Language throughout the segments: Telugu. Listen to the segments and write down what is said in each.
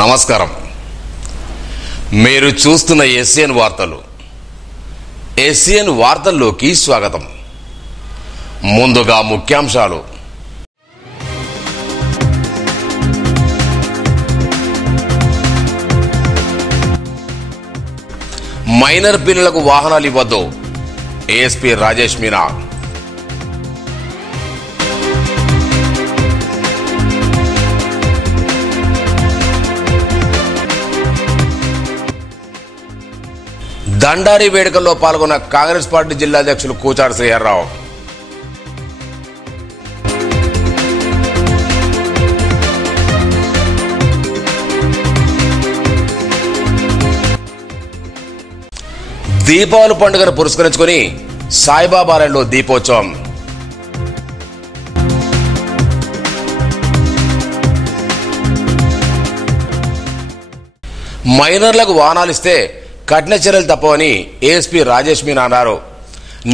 నమస్కారం. మీరు చూస్తున్న ఎస్ఎన్ వార్తలు. ఎస్ఎన్ వార్తల్లోకి స్వాగతం. ముందుగా ముఖ్యాంశాలు. మైనర్ పిల్లలకు వాహనాలు ఇవ్వద్దు, ఏఎస్పీ రాజేష్ మీనా. దండారి వేడుకల్లో పాల్గొన్న కాంగ్రెస్ పార్టీ జిల్లా అధ్యక్షులు కూచాడు శ్రీహర్రావు. దీపావళి పండుగను పురస్కరించుకుని సాయిబాబాలయంలో దీపోత్సవం. మైనర్లకు వాహనాలు ఇస్తే కఠిన చర్యలు తప్పవని ఏఎస్పీ రాజేష్ మీనా అన్నారు.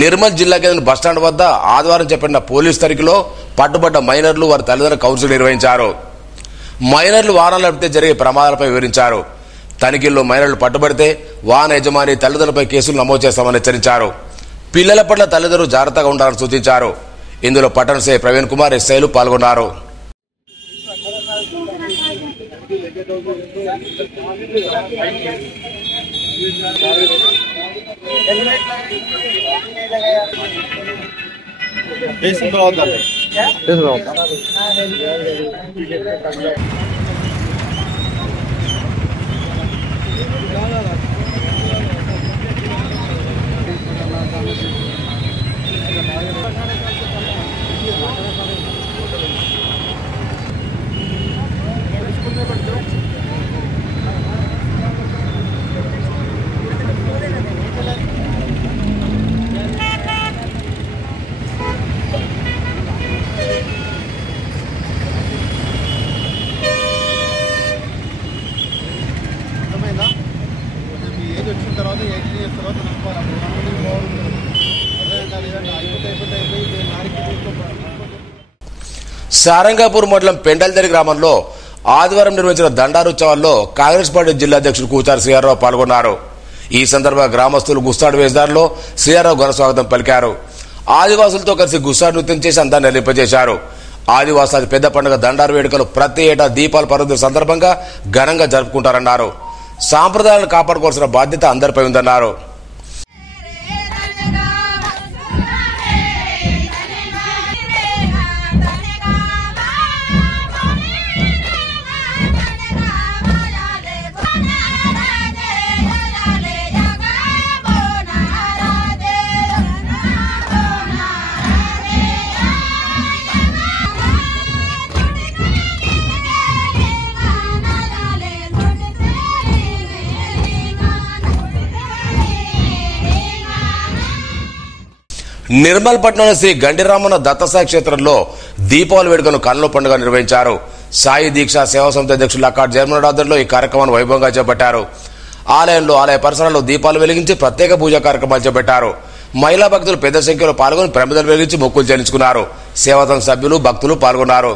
నిర్మల్ జిల్లా కేంద్రం బస్టాండ్ వద్ద ఆదివారం చేపట్టిన పోలీసు తనిఖీలో పట్టుబడ్డ మైనర్లు వారి తల్లిదండ్రుల కౌన్సిల్ నిర్వహించారు. మైనర్లు వాహనాలు నడిపితే జరిగే ప్రమాదాలపై వివరించారు. తనిఖీల్లో మైనర్లు పట్టుబడితే వాహన యజమాని తల్లిదండ్రులపై కేసులు నమోదు చేస్తామని హెచ్చరించారు. పిల్లల పట్ల తల్లిదండ్రులు జాగ్రత్తగా ఉండాలని సూచించారు. ఇందులో పట్టణ సీఐ ప్రవీణ్ కుమార్, ఎస్ఐలు పాల్గొన్నారు. సారంగాపూర్ మండలం పెండల్దరి గ్రామంలో ఆదివారం నిర్వహించిన దండారుత్సవాల్లో కాంగ్రెస్ పార్టీ జిల్లా అధ్యక్షుడు కూచారు శ్రీహర్రావు పాల్గొన్నారు. ఈ సందర్భంగా గ్రామస్తులు గుస్తాడు వేసదారిలో శ్రీహర్రావు ఘన స్వాగతం పలికారు. ఆదివాసులతో కలిసి గుస్తాడు నృత్యం చేసి అందాన్ని నిలిపజేశారు. ఆదివాసాది పెద్ద పండుగ దండారు వేడుకలు ప్రతి ఏటా దీపాల పర్వదిన సందర్భంగా ఘనంగా జరుపుకుంటారన్నారు. సాంప్రదాయాలను కాపాడుకోవాల్సిన బాధ్యత అందరిపై ఉందన్నారు. నిర్మల్ పట్టణంలో శ్రీ గండిరామన్న దత్తసాయి క్షేత్రంలో దీపావళి వేడుకను కన్నుల పండుగ నిర్వహించారు. సాయి దీక్ష సేవా సమితి అధ్యక్షులు లక్కాడ్ జయమన్ ఆధ్వర్యంలో ఈ కార్యక్రమాన్ని వైభవంగా చేపట్టారు. ఆలయ పరిసరాల్లో దీపాలు వెలిగించి ప్రత్యేక పూజా కార్యక్రమాలు చేపట్టారు. మహిళా భక్తులు పెద్ద సంఖ్యలో పాల్గొని ప్రమిదలు వెలిగించి మొక్కులు చెల్లించుకున్నారు. సేవా సమితి సభ్యులు, భక్తులు పాల్గొన్నారు.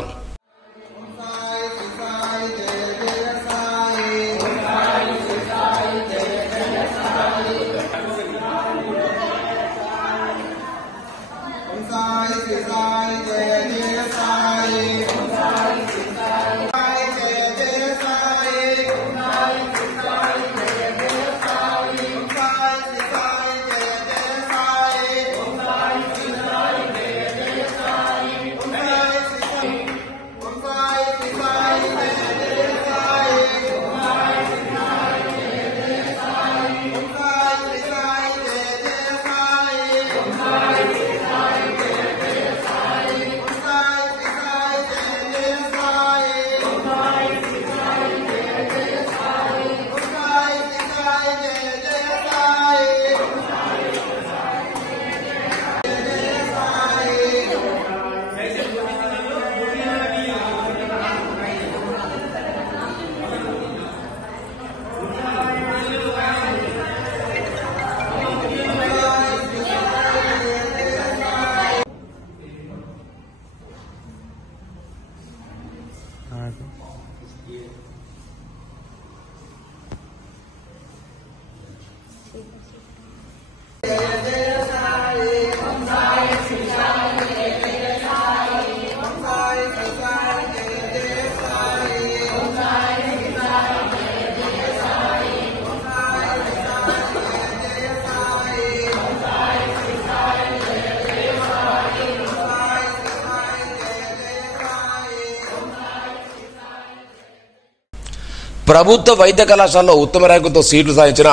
ప్రభుత్వ వైద్య కళాశాలలో ఉత్తమ ర్యాంకుతో సీట్లు సాధించిన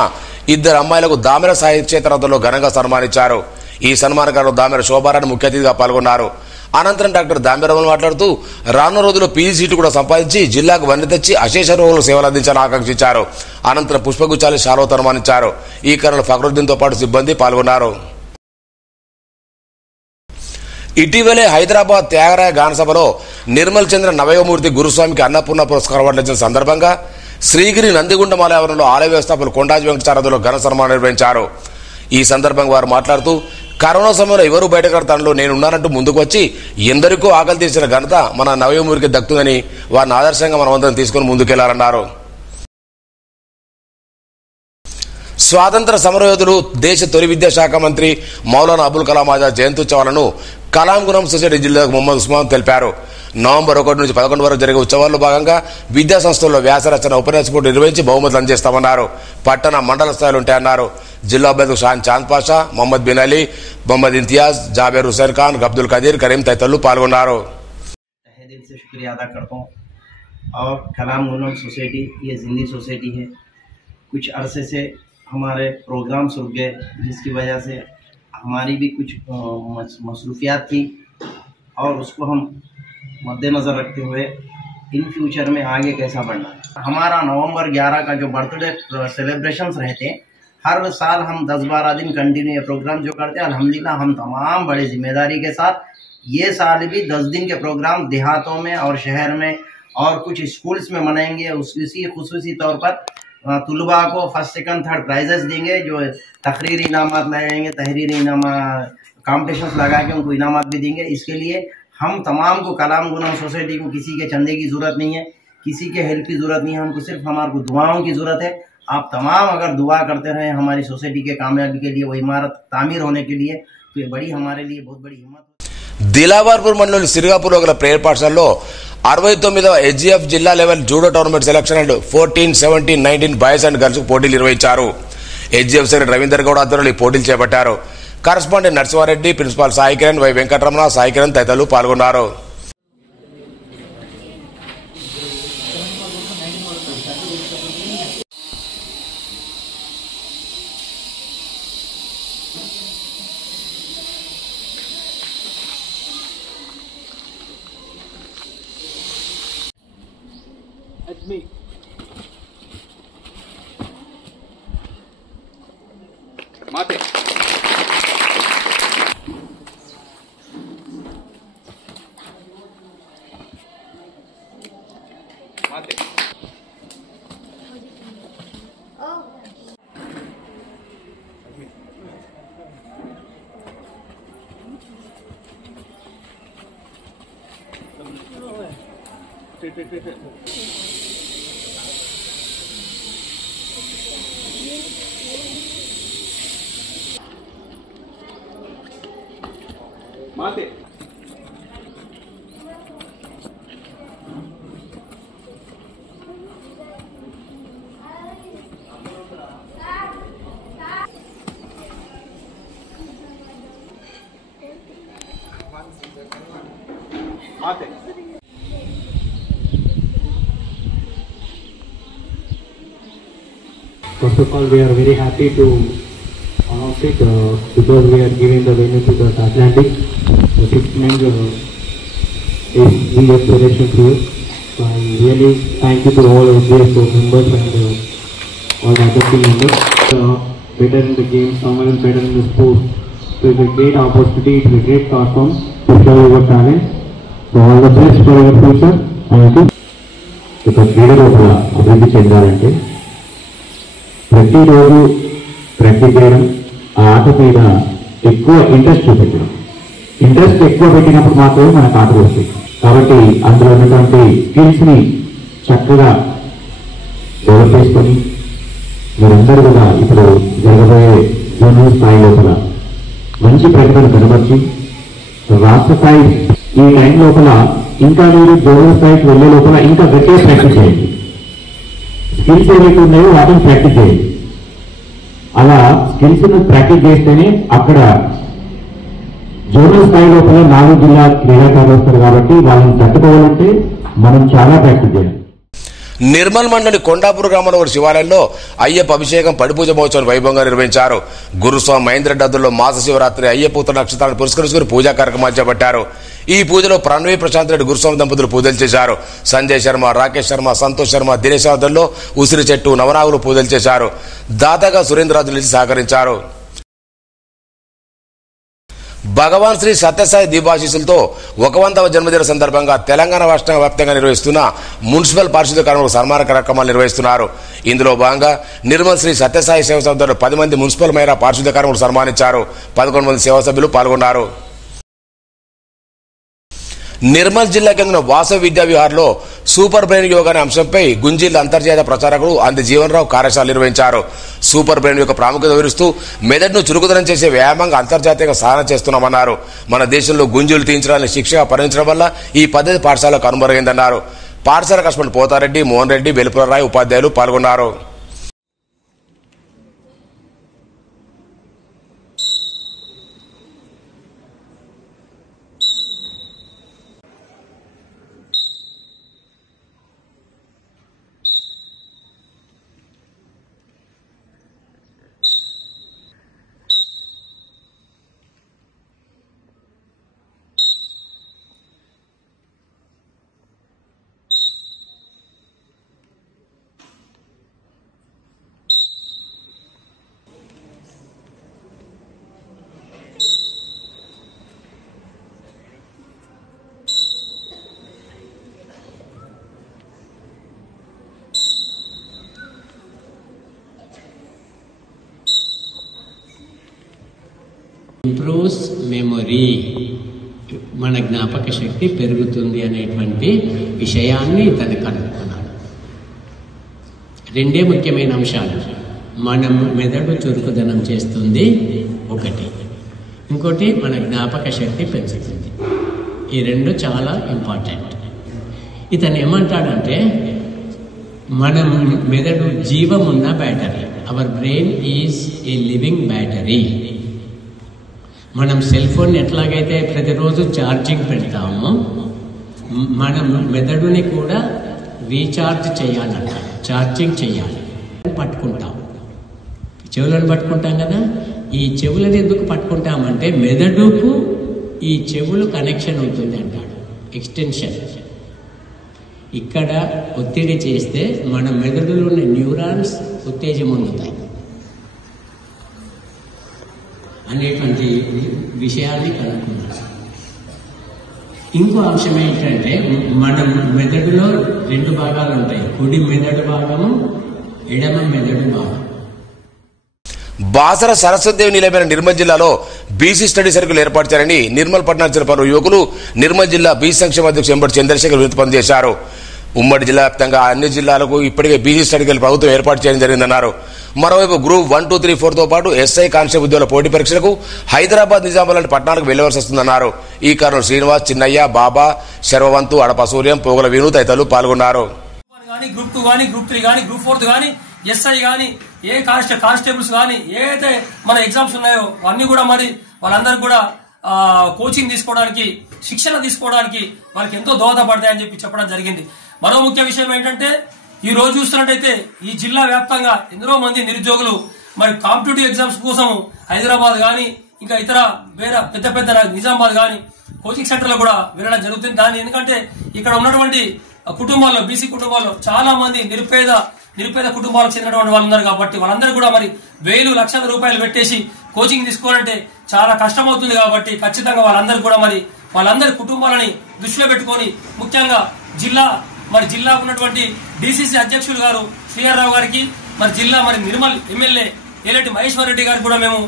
ఇద్దరు అమ్మాయిలకు దామెర సాహిత్యేతరలో ఘనంగా సన్మానించారు. ఈ సన్మానకారులు దామెర శోభారాణి ముఖ్య అతిథిగా పాల్గొన్నారు. అనంతరం డాక్టర్ దామెరమ్మను మాట్లాడుతూ రానున్న రోజుల్లో పీజీ సీటు కూడా సంపాదించి జిల్లాకు వన్నె తెచ్చి అశేష రోగులకు సేవలు అందించాలని ఆకాంక్షించారు. అనంతరం పుష్పగుచ్చాలు శాలువతో సన్మానించారు. ఈ కార్యక్రమంలో ఫక్రుద్దీన్తో పాటు సిబ్బంది పాల్గొన్నారు. ఇటీవలే హైదరాబాద్ త్యాగరాయ గానసభలో నిర్మల్ చంద్ర నవయోమూర్తి గురుస్వామికి అన్నపూర్ణ పురస్కారం అవార్డు సందర్భంగా శ్రీగిరి నందిగుండం ఆలయంలో ఆలయ వ్యవస్థాపకులు కొండాజీ వెంకటారాధులు ఘన సన్మానం నిర్వహించారు. ఈ సందర్భంగా వారు మాట్లాడుతూ కరోనా సమయంలో ఎవరు బయటకడతానలో నేనున్నానంటూ ముందుకు వచ్చి ఎందరికో ఆకలి తీర్చిన ఘనత మన నవయోమూరికి దక్కుతుందని వారిని ఆదర్శంగా మనమందరం తీసుకుని ముందుకెళ్లారన్నారు. స్వాతంత్ర సమరయోధులు దేశ తొలి విద్యాశాఖ మంత్రి మౌలానా అబుల్ కలాం ఆజాద్ జయంతి ఉత్సవాలను కలాం గురం సొసైటీ జిల్లాకు మొహమ్మద్ ఉస్మాన్ తెలిపారు. నవంబర్ 1 నుంచి 11 వరకు జరిగే ఉత్సవాల్లో భాగంగా విద్యా సంస్థల్లో వ్యాసరచన ఉపన్యాస పోటీ నిర్వహించి బహుమతులు అందజేస్తామన్నారు. పట్టణ మండల స్థాయిలో ఉంటాయన్నారు. జిల్లా అభ్యర్థులు Shan Chand Pasha, Mohammed bin Ali, Mohammed Imtiaz, Jabeur Hussain Khan, Abdul Kadir, Karim తదితరులు పాల్గొన్నారు. और कलाम गुरम सोसाइटी ये जिंदी सोसाइटी है. कुछ अरसे से हमारे प्रोग्राम्स रुक गए जिसकी वजह से हमारी भी कुछ मसरूफियात थी और उसको हम मद्देनज़र रखते हुए इन फ्यूचर में आगे कैसा बढ़ना है. हमारा नवंबर 11 का जो बर्थडे सेलिब्रेशंस रहते हैं हर साल हम 10-12 दिन कंटिन्यू ये प्रोग्राम जो करते हैं. अल्हम्दुलिल्लाह हम तमाम बड़ी जिम्मेदारी के साथ ये साल भी 10 दिन के प्रोग्राम देहातों में और शहर में और कुछ स्कूल्स में मनाएंगे. उसी खुसूसी तौर पर तुलबा को फर्स्ट सेकंड थर्ड प्राइजेस देंगे. जो तकरीरी इनामात लगाएंगे, तहरीरी इनामात कॉम्पिटिशन्स लगा के उनको इनामात भी देंगे. इसके लिए हम तमाम को कलाम गुरम सोसाइटी को किसी के चंदे की ज़रूरत नहीं है, किसी के हेल्प की ज़रूरत नहीं है. हमको सिर्फ हमारे को दुआओं की ज़रूरत है. आप तमाम अगर दुआ करते रहें हमारी सोसाइटी के कामयाबी के लिए, वो इमारत तामीर होने के लिए, तो ये बड़ी हमारे लिए बहुत बड़ी हिम्मत. దిలావర్పూర్ మండలంలోని సిరిగాపూర్లో గల ప్రేయర్ పాఠశాలలో 69వ హెచ్జిఎఫ్ జిల్లా level judo tournament selection and 14, 17, 19 boys and girls పోటీలు నిర్వహించారు. హెచ్జిఎఫ్ సెక్రటరీ రవీందర్ గౌడ్ ఆధ్వర్యంలో ఈ పోటీలు చేపట్టారు. Correspondent Narasimha Reddy, principal Sai Kiran, Y Venkataramana, Sai Kiran తదితరులు పాల్గొన్నారు. Me. Mate. Mate. Oh. Mate. Mate. First of all, we are very happy to announce it because we are giving the venue to the Atlantic. The 6th man is the selection to us. So I really thank you to all of the members and all the other team members. Better in the game, someone is better in the sport. So it's a great opportunity, it's a great platform to show your talent. So all the best for your future. Thank you. ఇక క్రీడ లోపల అభివృద్ధి చెందాలంటే ప్రతిరోజు ప్రాక్టీస్ చేయడం, ఆ ఆట మీద ఎక్కువ ఇంట్రెస్ట్ చూపించడం. ఇంట్రెస్ట్ ఎక్కువ పెట్టినప్పుడు మాత్రమే మనకు ఆటలు వస్తాయి. కాబట్టి అందులో ఉన్నటువంటి స్కిల్స్ని చక్కగా డెవలప్ చేసుకొని మీరందరూ కూడా ఇప్పుడు జరగబోయే జూనియర్ స్థాయి లోపల మంచి ప్రతిభను కనబర్చి రాష్ట్ర స్థాయి ఈ టైం లోపల ఇంకా మీరు జూనియర్ స్థాయికి వెళ్ళే లోపల ఇంకా గట్టిగా ప్రాక్టీస్ చేయండి. స్కిల్స్ ఏవైతే ఉన్నాయో వాటిని ప్రాక్టీస్ చేయండి. అలా స్కిల్స్ ప్రాక్టీస్ చేస్తేనే అక్కడ జోనల్ స్థాయి లోపల 4 జిల్లా క్రీడాకారులు వస్తారు. కాబట్టి వాళ్ళని తట్టుకోవాలంటే మనం చాలా ప్రాక్టీస్ చేయాలి. నిర్మల్ మండలి కొండాపూర్ గ్రామంలో ఒక శివాలయంలో అయ్యప్ప అభిషేకం పడిపూజ మహోత్సవం వైభవంగా నిర్వహించారు. గురుస్వామి మహేంద్ర డద్దుల్లో మాస శివరాత్రి అయ్యప్ప ఉత్తర నక్షత్రాన్ని పురస్కరించుకుని పూజా కార్యక్రమాలు చేపట్టారు. ఈ పూజలో ప్రణవి ప్రశాంత్ రెడ్డి గురుస్వామి దంపతులు పూజలు చేశారు. సంజయ్ శర్మ, రాకేష్ శర్మ, సంతోష్ శర్మ దినేశావతంలో ఉసిరి చెట్టు, నవనాగులు పూజలు చేశారు. దాతగా సురేంద్రరాజు నిలిచి సహకరించారు. భగవాన్ శ్రీ సత్యసాయి దీపాశీసులతో 100వ జన్మదిన సందర్భంగా తెలంగాణ రాష్ట్ర వ్యాప్తంగా నిర్వహిస్తున్న మున్సిపల్ పారిశుద్ధ్య కార్మికులకు సన్మాన కార్యక్రమాలు నిర్వహిస్తున్నారు. ఇందులో భాగంగా నిర్మల్ శ్రీ సత్యసాయి సేవా సంస్థలో 10 మంది మున్సిపల్ మేర పారిశుద్ధ్య కార్మికులు సన్మానించారు. 11 మంది సేవా సభ్యులు పాల్గొన్నారు. నిర్మల్ జిల్లా కేంద్రం వాసవి విద్యా విహార్లో సూపర్ బ్రెయిన్ యోగా అనే అంశంపై గుంజిల్ అంతర్జాతీయ ప్రచారకుడు అంది జీవన్రావు కార్యశాల నిర్వహించారు. సూపర్ బ్రెయిన్ యొక్క ప్రాముఖ్యత వివరిస్తూ మెదడును చురుకుదనం చేసే వ్యాయామంగా అంతర్జాతీయంగా సాధన చేస్తున్నామన్నారు. మన దేశంలో గుంజులు తీయించడానికి శిక్షగా పరిగణించడం వల్ల ఈ పద్ధతి పాఠశాలకు కనుమరుగైందన్నారు. పాఠశాల కష్టపడి పోతారెడ్డి, మోహన్ రెడ్డి, వెలుపులరాయ్ ఉపాధ్యాయులు పాల్గొన్నారు. ఇంప్రూవ్స్ మెమొరీ, మన జ్ఞాపక శక్తి పెరుగుతుంది అనేటువంటి విషయాన్ని ఇతను కనుక్కున్నాడు. 2 ముఖ్యమైన అంశాలు. మనం మెదడు చురుకుదనం చేస్తుంది ఒకటి, ఇంకోటి మన జ్ఞాపక శక్తి పెంచుతుంది. ఈ 2 చాలా ఇంపార్టెంట్. ఇతను ఏమంటాడంటే మనం మెదడు జీవం ఉన్న battery. Our brain is a living battery. మనం సెల్ ఫోన్ ఎట్లాగైతే ప్రతిరోజు ఛార్జింగ్ పెడతామో మనం మెదడుని కూడా రీఛార్జ్ చేయాలంట, ఛార్జింగ్ చేయాలి. పట్టుకుంటాం, చెవులను పట్టుకుంటాం కదా. ఈ చెవులను ఎందుకు పట్టుకుంటామంటే మెదడుకు ఈ చెవులు కనెక్షన్ అవుతుంది అంటాడు, ఎక్స్టెన్షన్. ఇక్కడ ఒత్తిడి చేస్తే మన మెదడులో ఉన్న న్యూరాన్స్ ఉత్తేజం పొందుతాయి అనేటువంటి విషయాన్ని కనుక్కున్నారు. ఇంకో అంశం ఏంటంటే మనం మెదడులో 2 భాగాలు ఉంటాయి, కుడి మెదడు భాగము, ఎడమ మెదడు భాగం. బాసర సరస్వతిదేవి నిలయమైన నిర్మల్ జిల్లాలో బీసీ స్టడీ సర్కిల్ ఏర్పాటు చేయాలని నిర్మల్ పట్టణానికి చెందిన పలువురు యువకులు నిర్మల్ జిల్లా బీసీ సంక్షేమ అధ్యక్షుడు ఎంబడి చంద్రశేఖర్ వినతి పనిచేశారు. ఉమ్మడి జిల్లా వ్యాప్తంగా అన్ని జిల్లాలకు ఇప్పటికే బీసీ స్టడీకి ప్రభుత్వం ఏర్పాటు చేయడం జరిగిందన్నారు. మరోవైపు గ్రూప్ 1, 2, 3, 4తో పాటు ఎస్ఐ కానిస్టేబుల్ ఉద్యోగుల పోటీ పరీక్షలకు హైదరాబాద్, నిజామాబాద్ లాంటి పట్టణాలకు వెళ్లవలసి వస్తుందన్నారు. ఈ కారణం శ్రీనివాస్, చిన్నయ్య, బాబా, శర్వవంతు, అడప సూర్యం, పోగల వినూ తదితరులు పాల్గొన్నారు. గ్రూప్ 2 కానీ, గ్రూప్ 3 కానీ, గ్రూప్ 4 కానీ, ఎస్ఐ కానీ, ఏ కానిస్టేబుల్స్ కానీ ఏదైతే మన ఎగ్జామ్స్ ఉన్నాయో అన్ని కూడా మరి వాళ్ళందరూ కూడా కోచింగ్ తీసుకోవడానికి, శిక్షణ తీసుకోవడానికి వాళ్ళకి ఎంతో దోహదపడతాయని చెప్పడం జరిగింది. మరో ముఖ్య విషయం ఏంటంటే ఈ రోజు చూస్తున్నట్టయితే ఈ జిల్లా వ్యాప్తంగా ఎందరో మంది నిరుద్యోగులు మరి కాంపిటేటివ్ ఎగ్జామ్స్ కోసం హైదరాబాద్ కానీ ఇంకా ఇతర వేరే పెద్ద నిజామాబాద్ కానీ కోచింగ్ సెంటర్లో కూడా వెళ్ళడం జరుగుతుంది. దాని ఎందుకంటే ఇక్కడ ఉన్నటువంటి కుటుంబాల్లో, బీసీ కుటుంబాల్లో చాలా మంది నిరుపేద కుటుంబాలకు చెందినటువంటి వాళ్ళు ఉన్నారు. కాబట్టి వాళ్ళందరూ కూడా మరి వేలు లక్షల రూపాయలు పెట్టేసి కోచింగ్ తీసుకోవాలంటే చాలా కష్టమవుతుంది. కాబట్టి ఖచ్చితంగా వాళ్ళందరూ కూడా మరి వాళ్ళందరి కుటుంబాలని దృష్టిలో పెట్టుకొని ముఖ్యంగా జిల్లా ఉన్నటువంటి డిసిసి అధ్యక్షులు గారు శ్రీఆర్ రావు గారికి, మరి నిర్మల్ ఎమ్మెల్యే ఏలేటి మహేశ్వర్ రెడ్డి గారికి కూడా మేము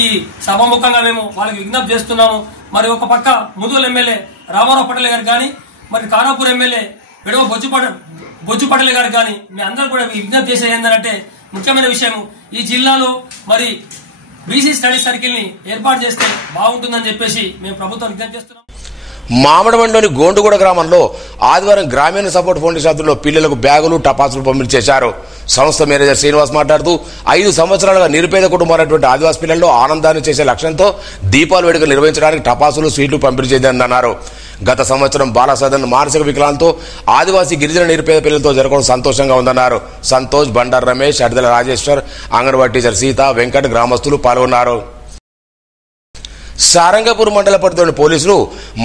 ఈ సభాముఖంగా మేము వాళ్ళకి విజ్ఞప్తి చేస్తున్నాము. మరి ఒక పక్క ముదూల్ ఎమ్మెల్యే రామారావు పటేల్ గారికి కానీ, మరి ఖానాపూర్ ఎమ్మెల్యే విడవ బొజ్జు పటేల్ గారికి కానీ మీ అందరూ కూడా విజ్ఞప్తి చేసేది ఏంటంటే ముఖ్యమైన విషయం ఈ జిల్లాలో మరి బీసీ స్టడీ సర్కిల్ ని ఏర్పాటు చేస్తే బాగుంటుందని చెప్పేసి మేము ప్రభుత్వం విజ్ఞప్తి చేస్తున్నాం. మామిడిమండలోని గోండుగూడ గ్రామంలో ఆదివారం గ్రామీణ సపోర్ట్ ఫౌండేషన్ ఆధ్వర్యంలో పిల్లలకు బ్యాగులు, టపాసులు పంపిణీ చేశారు. సంస్థ మేనేజర్ శ్రీనివాస్ మాట్లాడుతూ 5 సంవత్సరాలుగా నిరుపేద కుటుంబాలైనటువంటి ఆదివాసీ పిల్లల్లో ఆనందాన్ని చేసే లక్ష్యంతో దీపావళి వేడుకలు నిర్వహించడానికి టపాసులు, స్వీట్లు పంపిణీ చేయాలన్నారు. గత సంవత్సరం బాల సదన్ మానసిక వికలాంగులతో ఆదివాసీ గిరిజన నిరుపేద పిల్లలతో జరగడం సంతోషంగా ఉందన్నారు. సంతోష్, బండారు రమేష్, అడిదల రాజేశ్వర్, అంగన్వాడీ టీచర్ సీత, వెంకట్, గ్రామస్తులు పాల్గొన్నారు. సారంగపూర్ మండల పరిధిలోని పోలీసులు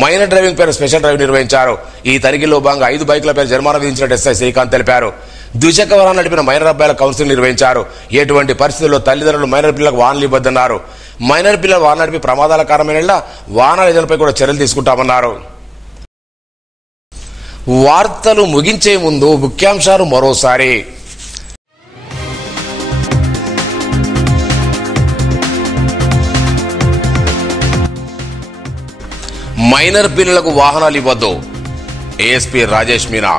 మైనర్ డ్రైవింగ్ పైన స్పెషల్ డ్రైవ్ నిర్వహించారు. ఈ తనిఖీలో భాగంగా 5 బైకులపై జరిమానా విధించినట్టు ఎస్ఐ శ్రీకాంత్ తెలిపారు. ద్విచక్ర వాహనాలు నడిపిన మైనర్ అబ్బాయిల కౌన్సిలింగ్ నిర్వహించారు. ఎటువంటి పరిస్థితుల్లో తల్లిదండ్రులు మైనర్ పిల్లలకు వాహనాలు ఇవ్వద్దన్నారు. మైనర్ పిల్లలు వాహనం నడిపి ప్రమాదాల కారణమైన వాహనాల యజమానిపై కూడా చర్యలు తీసుకుంటామన్నారు. వార్తలు ముగించే ముందు ముఖ్యాంశాలు మరోసారి. మైనర్ పిల్లలకు వాహనాలు ఇవ్వద్దు, ఏఎస్పీ రాజేష్ మీనా.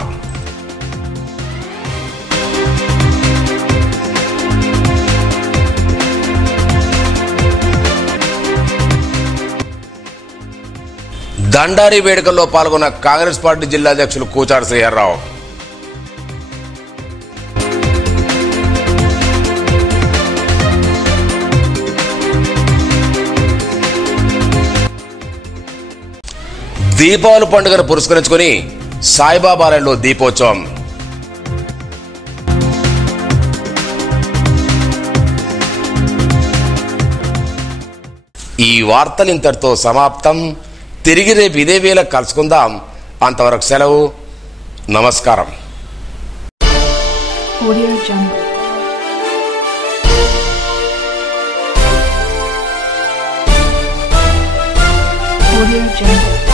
దండారి వేడుకల్లో పాల్గొన్న కాంగ్రెస్ పార్టీ జిల్లా అధ్యక్షులు కూచాడు శ్రీహర్రావు. దీపావళి పండుగను పురస్కరించుకుని సాయిబాబా ఆలయంలో దీపోత్సవం. ఈ వార్తలు ఇంతటితో సమాప్తం. తిరిగి రేపు ఇదే వేళ కలుసుకుందాం. అంతవరకు సెలవు. నమస్కారం. Audio Jungle. Audio Jungle.